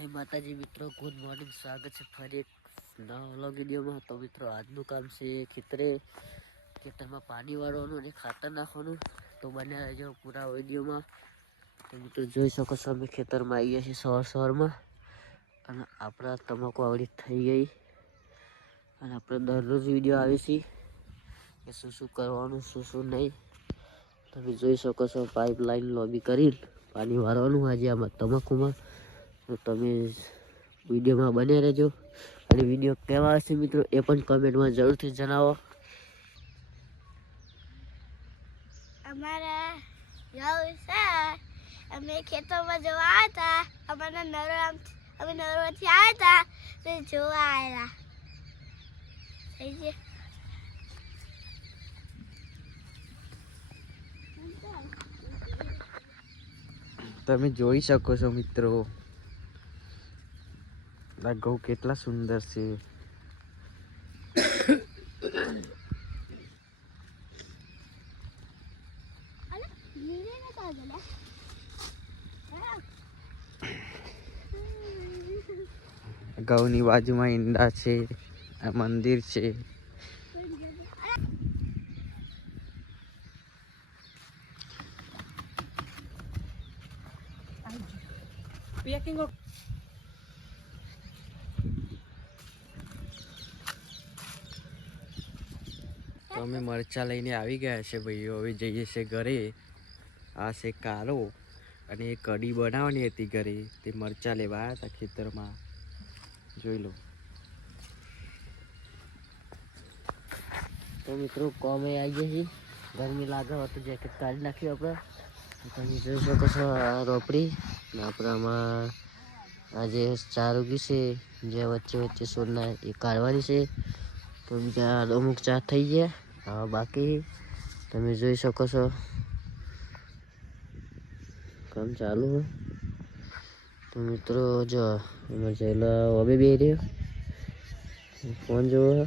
જય માતાજી મિત્રો, ગુડ મોર્નિંગ, સ્વાગત છે ફરી એક નવા વ્લોગ વિડીયોમાં. તો મિત્રો, આજનું કામ છે ખેતરે ખેતરમાં પાણી વાળવાનું અને ખાતર નાખવાનું. તો બને રહેજો પૂરા વિડીયોમાં. તો મિત્રો, જોઈ શકો છો અમે ખેતરમાં આવીએ છીએ સવાર સવારમાં. અને આપણા તમાકુ આવડી થઈ ગઈ. અને આપણે દરરોજ વીડિયો આવે છે કે શું શું કરવાનું, શું શું નહીં. તમે જોઈ શકો છો પાઇપ લાઈન લોબી કરી પાણી વાળવાનું આજે આમાં તમાકુમાં. તો તમે વિડીયોમાં બને રહેજો. અને વીડિયો કેવા હશે મિત્રો એ પણ કમેન્ટમાં જરૂરથી જણાવો. અમારા જવું છે. અમે ખેતરમાં જોવા આવ્યા હતા. અમારા નવરા અમે નવરાથી આવ્યા હતા. તે જોવા આવ્યા થઈ છે તમે જોઈ શકો છો મિત્રો. આ ગૌ કેટલા સુંદર છે. અરે નીરે ને કાં ગયેલા ઘઉંની બાજુમાં ઈંડા છે, આ મંદિર છે. તો અમે મરચા લઈને આવી ગયા છે ભાઈઓ. હવે જઈએ છે ઘરે. આ છે કારો અને એ કઢી બનાવવાની હતી ઘરે. તે મરચા લેવા હતા ખેતરમાં. જોઈ લો. તો મિત્રો, કોમે આવી ગયા છીએ ગરમી લાગે તો જેકેટ કાઢી નાખ્યું આપણે. તમે જોઈ શકો છો? રોપડી ને આપણે આમાં આ ચાર ઉગી છે, જે વચ્ચે વચ્ચે સોના એ કાઢવાની છે. તો બીજા અમુક ચાર થઈ ગયા. હવે બાકી તમે જોઈ શકો છો. કામ ચાલુ તો મિત્રો, જો, એમાં જયેલા હવે બે રહ્યો ફોન જોવો